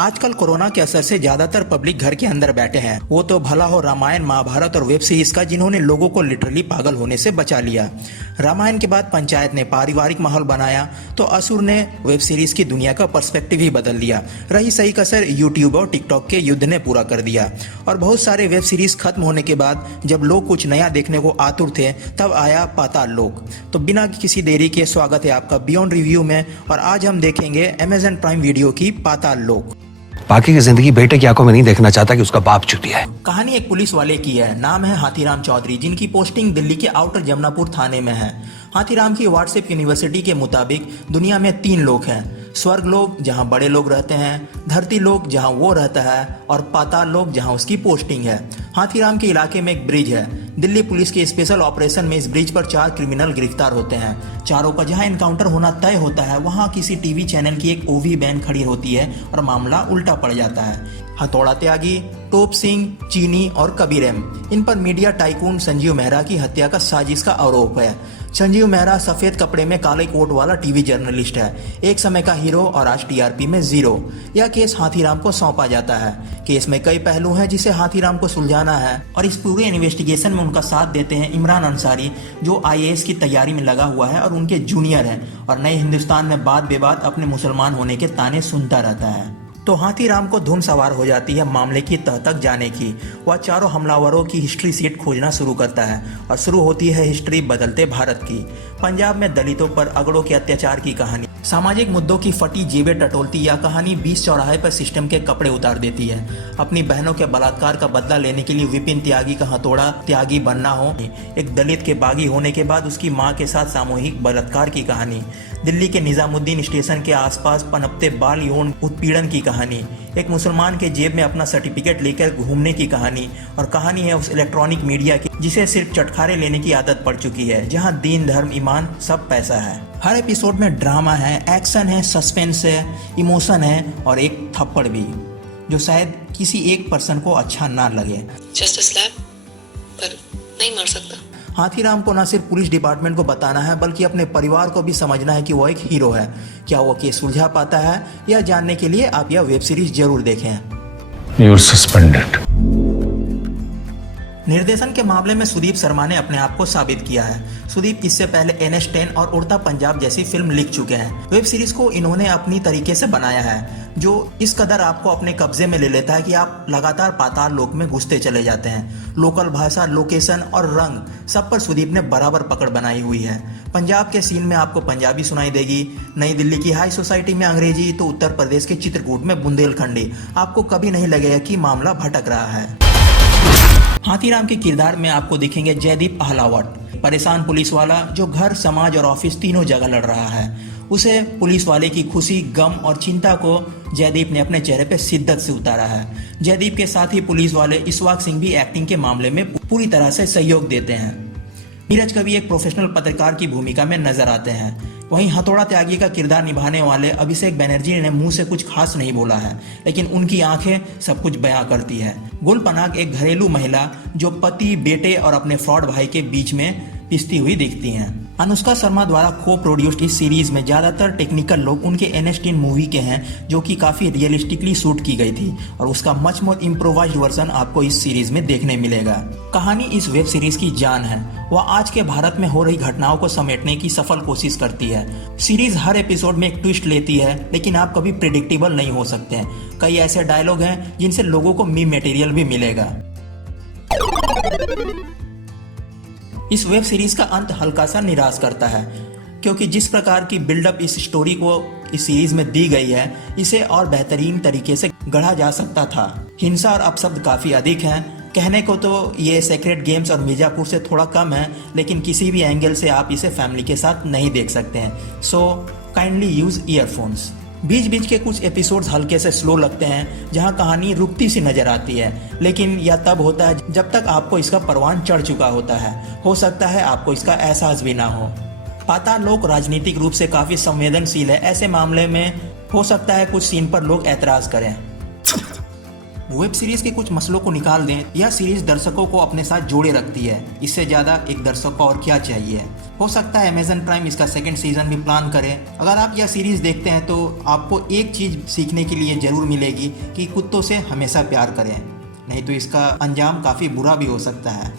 आजकल कोरोना के असर से ज्यादातर पब्लिक घर के अंदर बैठे हैं। वो तो भला हो रामायण, महाभारत और वेब सीरीज का, जिन्होंने लोगों को लिटरली पागल होने से बचा लिया। रामायण के बाद पंचायत ने पारिवारिक माहौल बनाया तो असुर ने वेब सीरीज की दुनिया का पर्सपेक्टिव ही बदल दिया। रही सही कसर यूट्यूब और टिकटॉक के युद्ध ने पूरा कर दिया। और बहुत सारे वेब सीरीज खत्म होने के बाद जब लोग कुछ नया देखने को आतुर थे, तब आया पाताल लोक। तो बिना किसी देरी के स्वागत है आपका बियॉन्ड रिव्यू में, और आज हम देखेंगे अमेजन प्राइम वीडियो की पाताल लोक। बाकी की जिंदगी बेटे की आंखों में नहीं देखना चाहता कि उसका बाप चुतिया है। कहानी एक पुलिस वाले की है। नाम है हाथीराम चौधरी, जिनकी पोस्टिंग दिल्ली के आउटर जमनापुर थाने में है। हाथीराम की व्हाट्सएप यूनिवर्सिटी के मुताबिक दुनिया में 3 लोक हैं। स्वर्ग लोक, जहां बड़े लोग रहते हैं, धरती लोक, जहां वो रहता है, और पाताल लोक, जहां उसकी पोस्टिंग है। हाथीराम के इलाके में एक ब्रिज है। दिल्ली पुलिस के स्पेशल ऑपरेशन में इस ब्रिज पर 4 क्रिमिनल गिरफ्तार होते हैं। चारों का जहां एनकाउंटर होना तय होता है, वहां किसी टीवी चैनल की एक ओवी वैन खड़ी होती है और मामला उल्टा पड़ जाता है। हथौड़ा त्यागी, टोप सिंह, चीनी और कबीर एम, इन पर मीडिया टाइकून संजीव मेहरा की हत्या का साजिश का आरोप है। संजीव मेहरा सफेद कपड़े में काले कोट वाला टीवी जर्नलिस्ट है, एक समय का हीरो और आज टीआरपी में 0। यह केस हाथीराम को सौंपा जाता है। केस में कई पहलू हैं जिसे हाथीराम को सुलझाना है, और इस पूरे इन्वेस्टिगेशन में उनका साथ देते हैं इमरान अंसारी, जो आईएएस की तैयारी में लगा हुआ है और उनके जूनियर हैं, और नए हिंदुस्तान में बात बेबात अपने मुसलमान होने के ताने सुनता रहता है। तो हाथीराम को धुन सवार हो जाती है मामले की तह तक जाने की। वह चारों हमलावरों की हिस्ट्री सीट खोजना शुरू करता है, और शुरू होती है हिस्ट्री बदलते भारत की। पंजाब में दलितों पर अगड़ों के अत्याचार की कहानी, सामाजिक मुद्दों की फटी जेबें टटोलती यह कहानी 20 चौराहे पर सिस्टम के कपड़े उतार देती है। अपनी बहनों के बलात्कार का बदला लेने के लिए विपिन त्यागी का हथौड़ा त्यागी बनना हो, एक दलित के बागी होने के बाद उसकी मां के साथ सामूहिक बलात्कार की कहानी, दिल्ली के निजामुद्दीन स्टेशन के आसपास पनपते बाल यौन उत्पीड़न की कहानी, एक मुसलमान के जेब में अपना सर्टिफिकेट लेकर घूमने की कहानी, और कहानी है उस इलेक्ट्रॉनिक मीडिया की जिसे सिर्फ चटखारे लेने की आदत पड़ चुकी है, जहां दीन धर्म ईमान सब पैसा है। हर एपिसोड में ड्रामा है, एक्शन है, सस्पेंस है, इमोशन है, और एक थप्पड़ भी, जो शायद किसी एक पर्सन को अच्छा ना लगे। जस्ट स्लैप, पर नहीं मार सकता। हाथीराम को न सिर्फ पुलिस डिपार्टमेंट को बताना है, बल्कि अपने परिवार को भी समझना है कि वो एक हीरो है। क्या वो केस सुलझा पाता है? यह जानने के लिए आप यह वेब सीरीज जरूर देखें। You are suspended. निर्देशन के मामले में सुदीप शर्मा ने अपने आप को साबित किया है। सुदीप इससे पहले NH10 और उड़ता पंजाब जैसी फिल्म लिख चुके हैं। वेब सीरीज को इन्होंने अपनी तरीके से बनाया है, जो इस कदर आपको अपने कब्जे में ले लेता है कि आप लगातार पाताल लोक में घुसते चले जाते हैं। लोकल भाषा, लोकेशन और रंग, सब पर सुदीप ने बराबर पकड़ बनाई हुई है। पंजाब के सीन में आपको पंजाबी सुनाई देगी, नई दिल्ली की हाई सोसाइटी में अंग्रेजी, तो उत्तर प्रदेश के चित्रकूट में बुंदेलखंडी। आपको कभी नहीं लगेगा कि मामला भटक रहा है। हाथीराम के किरदार में आपको दिखेंगे जयदीप अहलावत, परेशान पुलिस वाला जो घर, समाज और ऑफिस तीनों जगह लड़ रहा है। उसे पुलिस वाले की खुशी, गम और चिंता को जयदीप ने अपने चेहरे पे शिद्दत से उतारा है। जयदीप के साथ ही पुलिस वाले इस्वाक सिंह भी एक्टिंग के मामले में पूरी तरह से सहयोग देते हैं। नीरज कवि एक प्रोफेशनल पत्रकार की भूमिका में नजर आते हैं। वहीं हथौड़ा त्यागी का किरदार निभाने वाले अभिषेक बनर्जी ने मुंह से कुछ खास नहीं बोला है, लेकिन उनकी आंखें सब कुछ बयां करती है। गुल पनाग एक घरेलू महिला जो पति, बेटे और अपने फ्रॉड भाई के बीच में पिसती हुई दिखती हैं। अनुष्का शर्मा द्वारा को प्रोड्यूस्ड इस सीरीज में ज्यादातर टेक्निकल लोग उनके NH10 मूवी के हैं, जो कि काफी रियलिस्टिकली शूट की गई थी, और उसका मच मोर इम्प्रोवाइज्ड वर्जन आपको इस सीरीज में देखने मिलेगा। कहानी इस वेब सीरीज की जान है। वह आज के भारत में हो रही घटनाओं को समेटने की सफल कोशिश करती है। सीरीज हर एपिसोड में एक ट्विस्ट लेती है, लेकिन आप कभी प्रिडिक्टेबल नहीं हो सकते हैं। कई ऐसे डायलॉग हैं जिनसे लोगों को मीम मटेरियल भी मिलेगा। इस वेब सीरीज का अंत हल्का सा निराश करता है, क्योंकि जिस प्रकार की बिल्डअप इस स्टोरी को इस सीरीज में दी गई है, इसे और बेहतरीन तरीके से गढ़ा जा सकता था। हिंसा और अपशब्द काफी अधिक हैं। कहने को तो ये सेक्रेट गेम्स और मिर्जापुर से थोड़ा कम है, लेकिन किसी भी एंगल से आप इसे फैमिली के साथ नहीं देख सकते हैं। So kindly use earphones. बीच बीच के कुछ एपिसोड्स हल्के से स्लो लगते हैं, जहां कहानी रुकती सी नजर आती है, लेकिन यह तब होता है जब तक आपको इसका परवान चढ़ चुका होता है। हो सकता है आपको इसका एहसास भी ना हो। पाताल लोक राजनीतिक रूप से काफी संवेदनशील है। ऐसे मामले में हो सकता है कुछ सीन पर लोग ऐतराज करें। वेब सीरीज के कुछ मसलों को निकाल दें, यह सीरीज दर्शकों को अपने साथ जोड़े रखती है। इससे ज़्यादा एक दर्शक को और क्या चाहिए। हो सकता है अमेजन प्राइम इसका सेकंड सीजन भी प्लान करे। अगर आप यह सीरीज देखते हैं तो आपको एक चीज़ सीखने के लिए ज़रूर मिलेगी कि कुत्तों से हमेशा प्यार करें, नहीं तो इसका अंजाम काफ़ी बुरा भी हो सकता है।